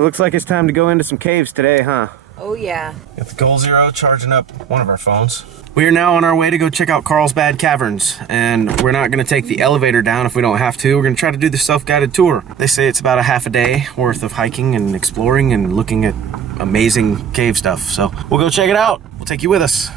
It looks like it's time to go into some caves today, huh? Oh yeah. Got the Goal Zero charging up one of our phones. We are now on our way to go check out Carlsbad Caverns, and we're not gonna take the elevator down if we don't have to. We're gonna try to do the self-guided tour. They say it's about a half a day worth of hiking and exploring and looking at amazing cave stuff. So we'll go check it out. We'll take you with us.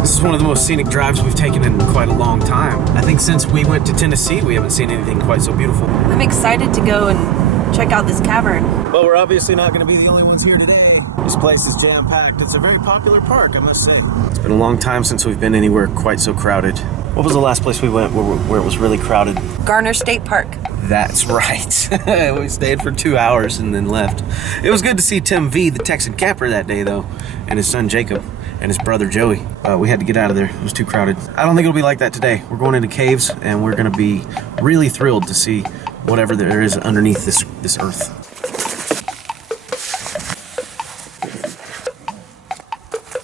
This is one of the most scenic drives we've taken in quite a long time. I think since we went to Tennessee, we haven't seen anything quite so beautiful. I'm excited to go and check out this cavern. Well, we're obviously not going to be the only ones here today. This place is jam-packed. It's a very popular park, I must say. It's been a long time since we've been anywhere quite so crowded. What was the last place we went where it was really crowded? Garner State Park. That's right. We stayed for 2 hours and then left. It was good to see Tim V, the Texan camper, that day, though, and his son Jacob and his brother Joey. We had to get out of there. It was too crowded. I don't think it'll be like that today. We're going into caves, and we're going to be really thrilled to see whatever there is underneath this earth.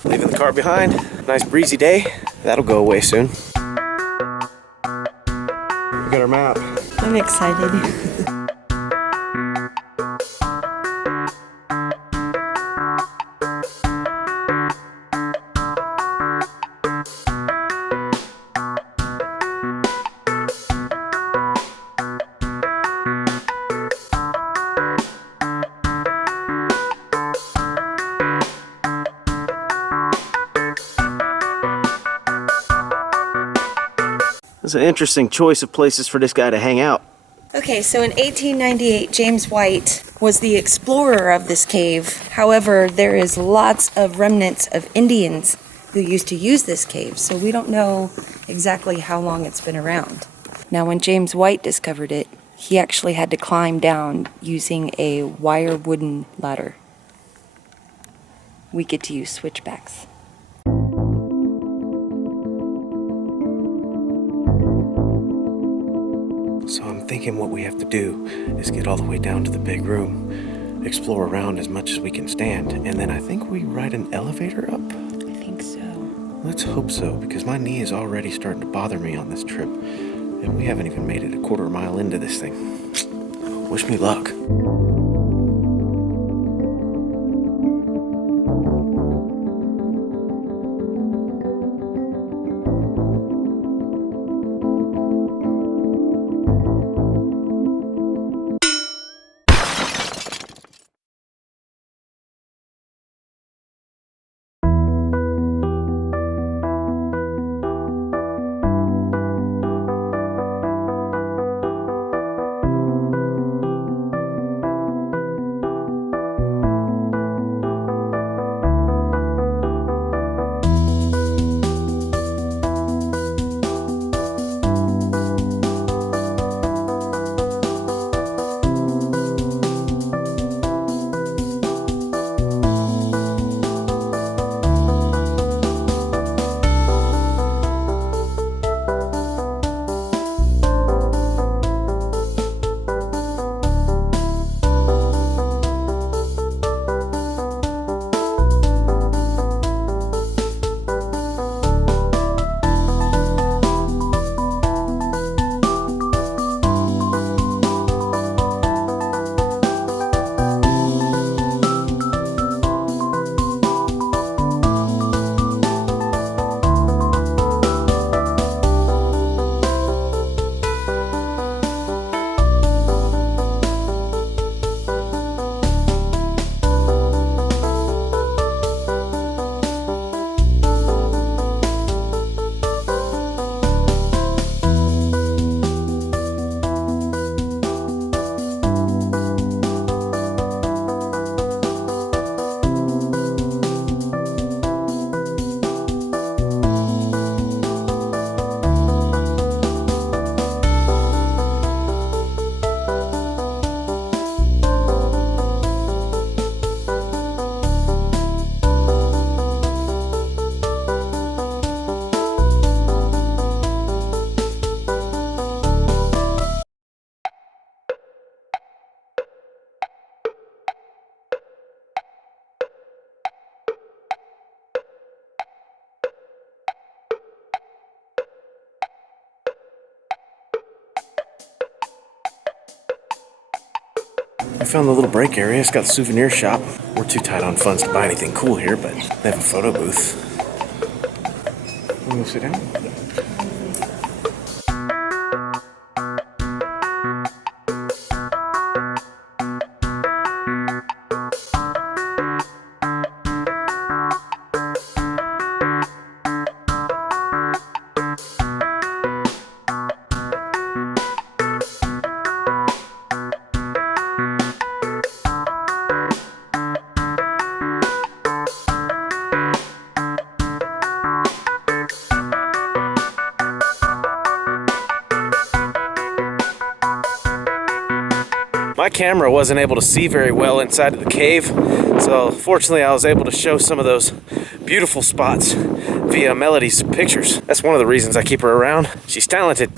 Leaving the car behind. Nice breezy day. That'll go away soon. We got our map. I'm excited. It's an interesting choice of places for this guy to hang out. Okay, so in 1898, James White was the explorer of this cave. However, there is lots of remnants of Indians who used to use this cave, so we don't know exactly how long it's been around. Now, when James White discovered it, he actually had to climb down using a wire wooden ladder. We get to use switchbacks. So I'm thinking what we have to do is get all the way down to the big room, explore around as much as we can stand, and then I think we ride an elevator up? I think so. Let's hope so, because my knee is already starting to bother me on this trip, and we haven't even made it a quarter mile into this thing. Wish me luck. I found the little break area. It's got the souvenir shop. We're too tight on funds to buy anything cool here, but they have a photo booth. Want to go sit down? My camera wasn't able to see very well inside of the cave, so fortunately I was able to show some of those beautiful spots via Melody's pictures. That's one of the reasons I keep her around. She's talented.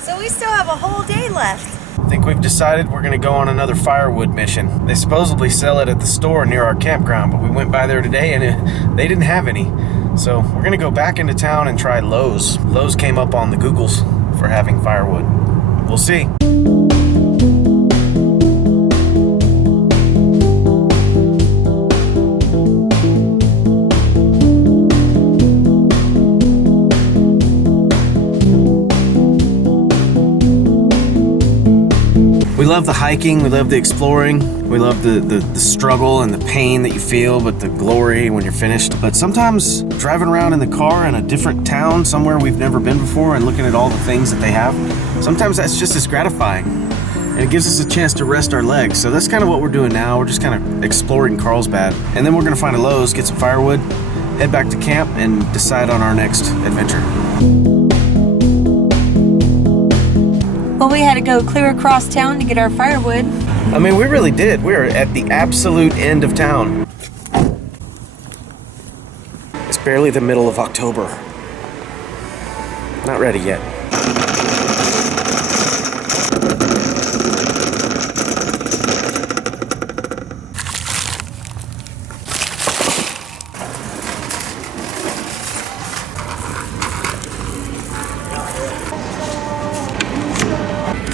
So we still have a whole day left. I think we've decided we're gonna go on another firewood mission. They supposedly sell it at the store near our campground, but we went by there today and they didn't have any. So we're gonna go back into town and try Lowe's. Lowe's came up on the Googles for having firewood. We'll see. We love the hiking, we love the exploring, we love the struggle and the pain that you feel, but the glory when you're finished. But sometimes driving around in the car in a different town, somewhere we've never been before, and looking at all the things that they have, sometimes that's just as gratifying. And it gives us a chance to rest our legs. So that's kind of what we're doing now. We're just kind of exploring Carlsbad. And then we're gonna find a Lowe's, get some firewood, head back to camp, and decide on our next adventure. Well, we had to go clear across town to get our firewood. I mean, we really did. We are at the absolute end of town. It's barely the middle of October. Not ready yet.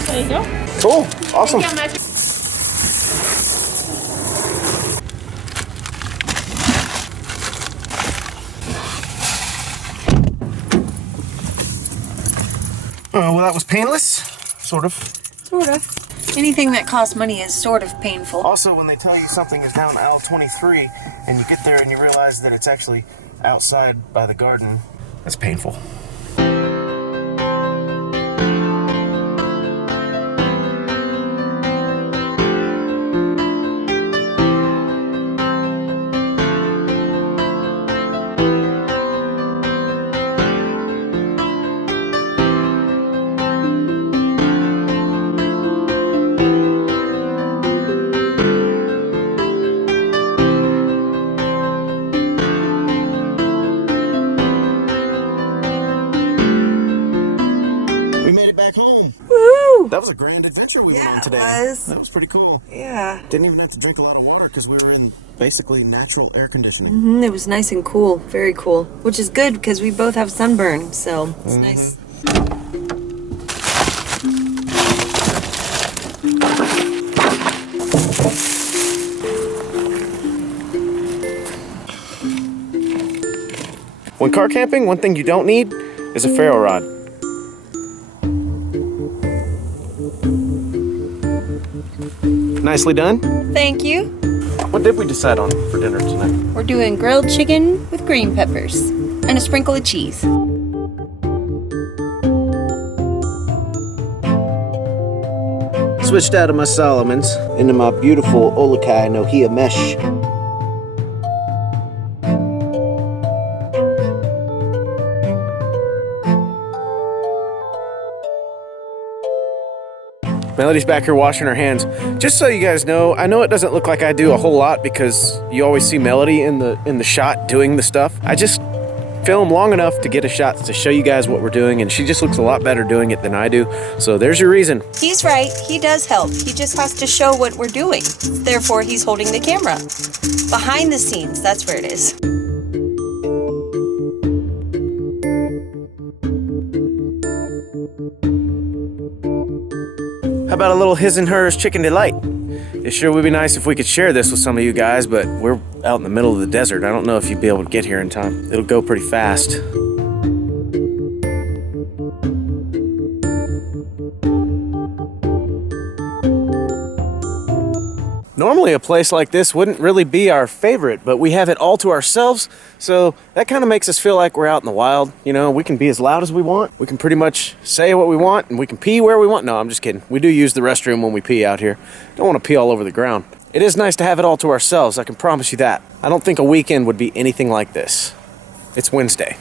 There you go. Cool. Awesome. Well, that was painless. Sort of. Sort of. Anything that costs money is sort of painful. Also, when they tell you something is down aisle 23 and you get there and you realize that it's actually outside by the garden, that's painful. That was a grand adventure we went on today. That was pretty cool. Yeah. Didn't even have to drink a lot of water because we were in basically natural air conditioning. It was nice and cool. Very cool. Which is good because we both have sunburn, so it's nice. When car camping, one thing you don't need is a ferro rod. Nicely done. Thank you. What did we decide on for dinner tonight? We're doing grilled chicken with green peppers and a sprinkle of cheese. Switched out of my Solomons into my beautiful Olukai Nohia mesh. Melody's back here washing her hands. Just so you guys know, I know it doesn't look like I do a whole lot because you always see Melody in the shot doing the stuff. I just film long enough to get a shot to show you guys what we're doing, and she just looks a lot better doing it than I do. So there's your reason. He's right. He does help. He just has to show what we're doing. Therefore, he's holding the camera. Behind the scenes, that's where it is. How about a little his and hers chicken delight? It sure would be nice if we could share this with some of you guys, but we're out in the middle of the desert. I don't know if you'd be able to get here in time. It'll go pretty fast. Normally a place like this wouldn't really be our favorite, but we have it all to ourselves, so that kind of makes us feel like we're out in the wild. You know, we can be as loud as we want. We can pretty much say what we want, and we can pee where we want. No, I'm just kidding. We do use the restroom when we pee out here. Don't want to pee all over the ground. It is nice to have it all to ourselves, I can promise you that. I don't think a weekend would be anything like this. It's Wednesday.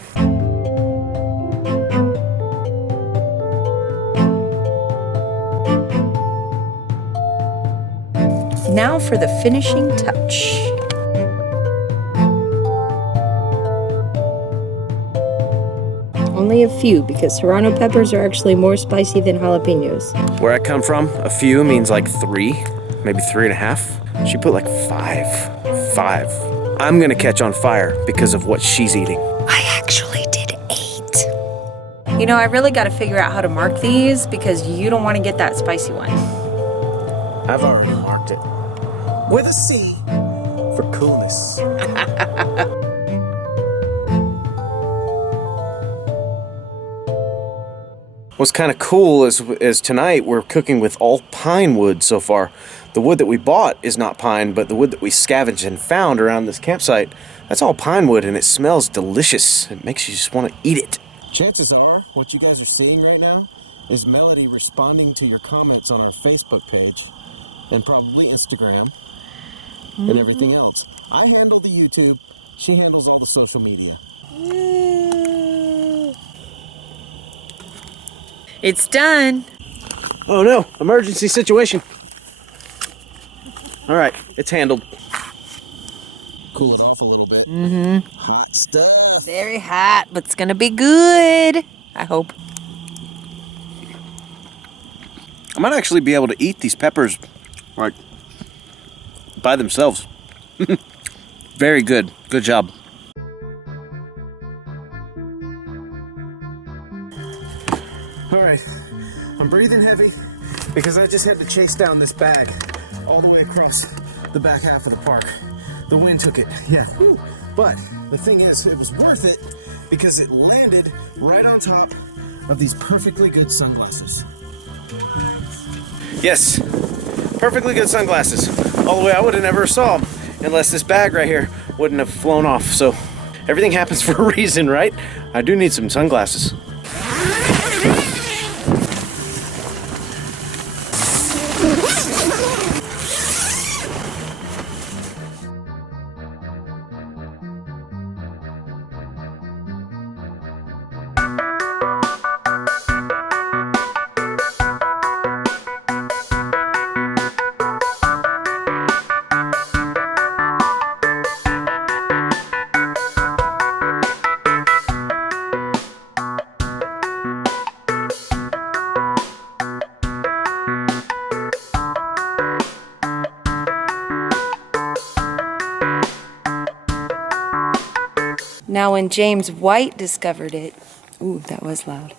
Now for the finishing touch. Only a few, because serrano peppers are actually more spicy than jalapenos. Where I come from, a few means like 3, maybe 3.5. She put like 5. 5. I'm gonna catch on fire because of what she's eating. I actually did 8. You know, I really got to figure out how to mark these because you don't want to get that spicy one. I've already marked it. With a C for coolness. What's kind of cool is tonight we're cooking with all pine wood so far. The wood that we bought is not pine, but the wood that we scavenged and found around this campsite, that's all pine wood, and it smells delicious. It makes you just want to eat it. Chances are, what you guys are seeing right now is Melody responding to your comments on our Facebook page and probably Instagram and everything else. I handle the YouTube, she handles all the social media. It's done. Oh no, emergency situation. All right, it's handled. Cool it off a little bit. Hot stuff. Very hot, but it's gonna be good. I hope. I might actually be able to eat these peppers, like, by themselves. Very good. Good job. All right, I'm breathing heavy because I just had to chase down this bag all the way across the back half of the park. The wind took it, yeah. Whew. But the thing is, it was worth it because it landed right on top of these perfectly good sunglasses. Yes, perfectly good sunglasses. All the way I would have never saw them unless this bag right here wouldn't have flown off. So everything happens for a reason, right? I do need some sunglasses. Now when James White discovered it, ooh, that was loud.